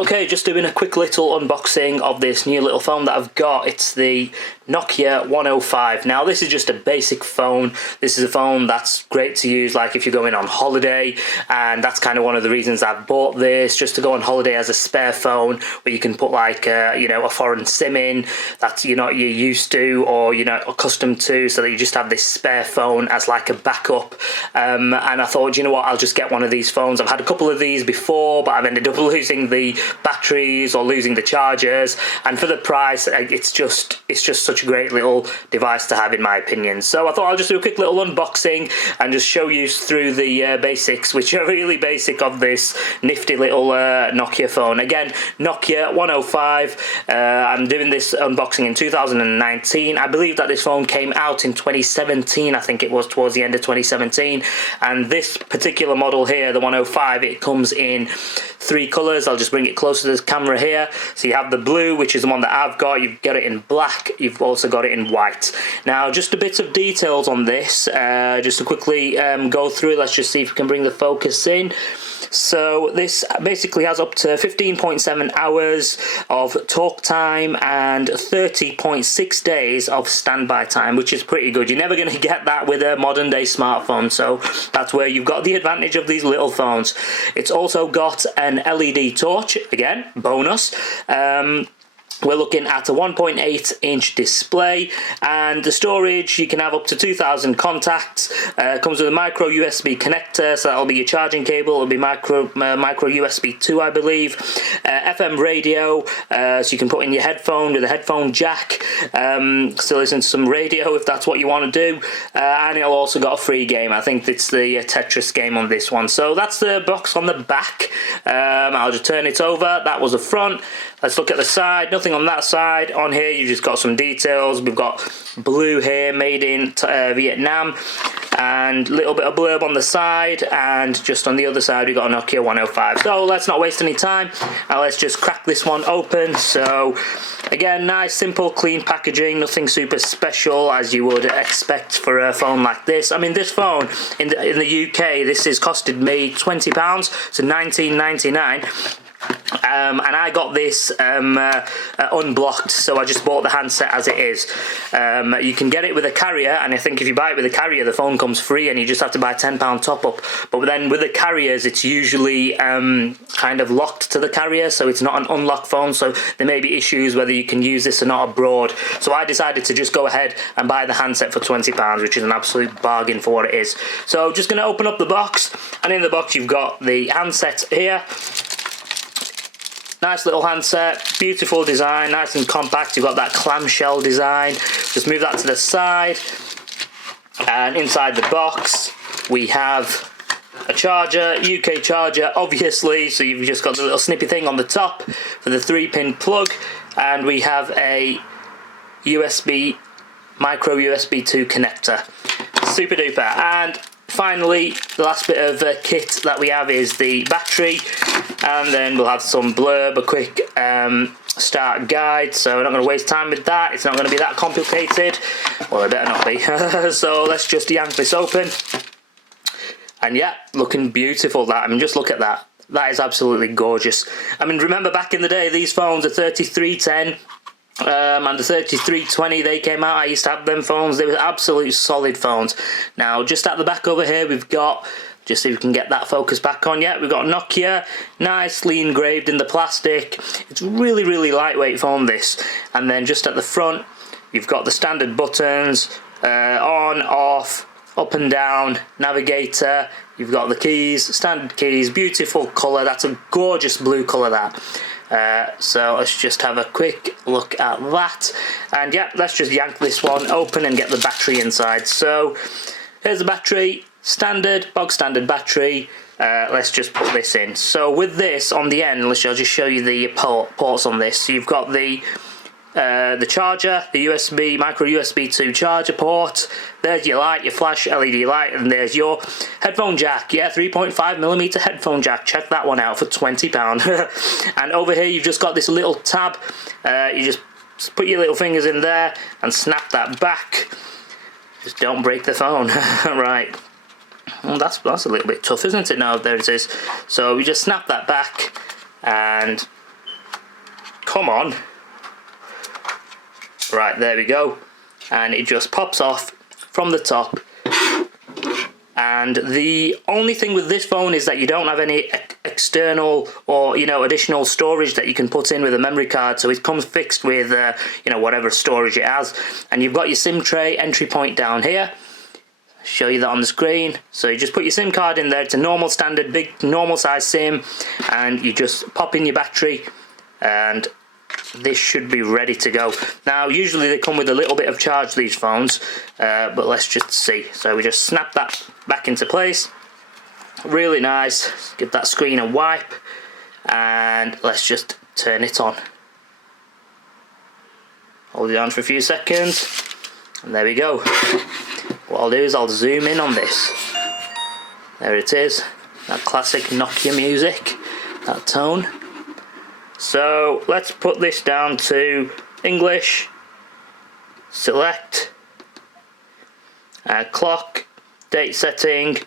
Okay, just doing a quick little unboxing of this new little phone that I've got. It's the Nokia 105. Now this is just a basic phone. This is a phone that's great to use like if you're going on holiday, and that's kind of one of the reasons I've bought this, just to go on holiday as a spare phone where you can put like a foreign SIM in that you're used to or you're not accustomed to, so that you just have this spare phone as like a backup. And I thought, you know what, I'll just get one of these phones. I've had a couple of these before, but I've ended up losing the batteries or losing the chargers, and for the price it's just such a great little device to have, in my opinion. So I thought I'll just do a quick little unboxing and just show you through the basics, which are really basic, of this nifty little Nokia phone. Again, Nokia 105. I'm doing this unboxing in 2019. I believe that this phone came out in 2017. I think it was towards the end of 2017, and this particular model here, the 105, it comes in 3 colors. I'll just bring it closer to the camera here. So you have the blue, which is the one that I've got. You've got it in black. You've also got it in white. Now, just a bit of details on this, just to quickly go through. Let's just see if we can bring the focus in. So this basically has up to 15.7 hours of talk time and 30.6 days of standby time, which is pretty good. You're never going to get that with a modern day smartphone, so that's where you've got the advantage of these little phones. It's also got an LED torch, again, bonus. We're looking at a 1.8 inch display, and the storage, you can have up to 2,000 contacts. Comes with a micro USB connector, so that'll be your charging cable. It'll be micro USB 2, I believe. FM radio, so you can put in your headphone with a headphone jack, still listen to some radio if that's what you want to do. And it'll also got a free game. I think it's the Tetris game on this one. So that's the box on the back. I'll just turn it over. That was the front. Let's look at the side. Nothing on that side. On here, you've just got some details. We've got blue here, made in Vietnam, and a little bit of blurb on the side, and just on the other side, we've got a Nokia 105. So let's not waste any time, and let's just crack this one open. So again, nice, simple, clean packaging. Nothing super special as you would expect for a phone like this. I mean, this phone in the UK, this has costed me £20, so £19.99. And I got this unblocked, so I just bought the handset as it is. You can get it with a carrier, and I think if you buy it with a carrier, the phone comes free and you just have to buy a £10 top up. But then with the carriers, it's usually kind of locked to the carrier, so it's not an unlocked phone, so there may be issues whether you can use this or not abroad. So I decided to just go ahead and buy the handset for £20, which is an absolute bargain for what it is. So just going to open up the box, and in the box you've got the handset here. Nice little handset, beautiful design, nice and compact. You've got that clamshell design. Just move that to the side. And inside the box, we have a charger, UK charger, obviously. So you've just got the little snippy thing on the top for the 3-pin plug. And we have a micro USB 2 connector. Super duper. And finally, the last bit of kit that we have is the battery, and then we'll have some blurb, a quick start guide, so we're not going to waste time with that. It's not going to be that complicated. Well, it better not be. So let's just yank this open. And yeah, looking beautiful, that. I mean, just look at that. That is absolutely gorgeous. I mean, remember back in the day, these phones are 3310. And the 3320, they came out. I used to have them phones. They were absolute solid phones. Now, just at the back over here, we've got, just so you can get that focus back on, yeah, we've got Nokia, nicely engraved in the plastic. It's really, really lightweight phone, this. And then just at the front, you've got the standard buttons, on, off, up and down, navigator. You've got the keys, standard keys, beautiful colour. That's a gorgeous blue colour, that. So let's just have a quick look at that, and yeah, let's just yank this one open and get the battery inside. So here's the battery, bog standard battery. Let's just put this in. So with this on the end, I'll just show you the ports on this. So you've got the charger, the micro USB 2 charger port. There's your light, your flash LED light, and there's your headphone jack. Yeah, 3.5mm headphone jack. Check that one out for £20. And over here you've just got this little tab. You just put your little fingers in there and snap that back. Just don't break the phone. Right. Well, that's a little bit tough, isn't it? No, there it is. So we just snap that back, and come on. Right, there we go. And it just pops off from the top. And the only thing with this phone is that you don't have any external or, you know, additional storage that you can put in with a memory card. So it comes fixed with, you know, whatever storage it has. And you've got your SIM tray entry point down here. Show you that on the screen. So you just put your SIM card in there. It's a normal standard big normal size SIM, and you just pop in your battery, and this should be ready to go. Now usually they come with a little bit of charge, these phones, but let's just see. So we just snap that back into place. Really nice. Give that screen a wipe, and let's just turn it on. Hold it on for a few seconds, and there we go. What I'll do is I'll zoom in on this. There it is, that classic Nokia music, that tone. So let's put this down to English, select, clock, date setting.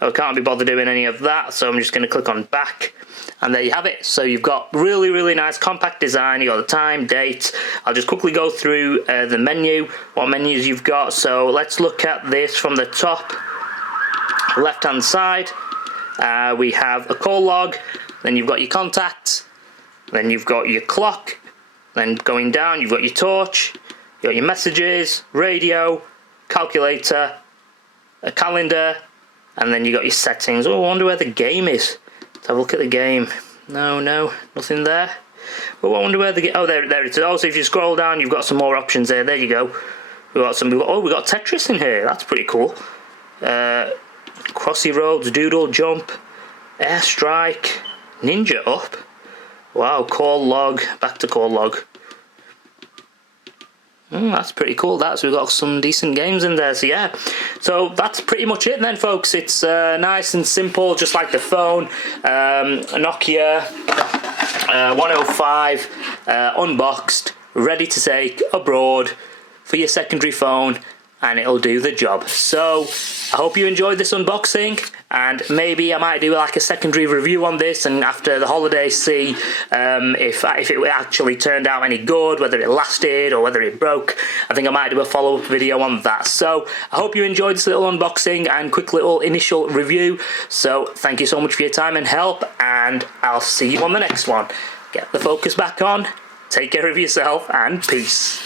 I can't be bothered doing any of that, so I'm just going to click on back. And there you have it. So you've got really nice compact design. You got the time, date. I'll just quickly go through the menu, what menus you've got. So let's look at this from the top left hand side. We have a call log, then you've got your contacts, then you've got your clock, then going down you've got your torch, you've got your messages, radio, calculator, a calendar, and then you got your settings. Oh, I wonder where the game is. Let's have a look at the game. No, nothing there. But I wonder where the game. Oh, there it is. Also, if you scroll down, you've got some more options there. There you go. We got Tetris in here. That's pretty cool. Crossy roads, doodle, jump, airstrike, ninja up. Wow, call log. Back to call log. That's pretty cool. So we've got some decent games in there. So yeah, so that's pretty much it then, folks. It's nice and simple, just like the phone. A Nokia 105 unboxed, ready to take abroad for your secondary phone, and it'll do the job. So I hope you enjoyed this unboxing, and maybe I might do like a secondary review on this, and after the holidays see if it actually turned out any good, whether it lasted or whether it broke. I think I might do a follow-up video on that. So I hope you enjoyed this little unboxing and quick little initial review. So thank you so much for your time and help, and I'll see you on the next one. Get the focus back on, take care of yourself, and peace.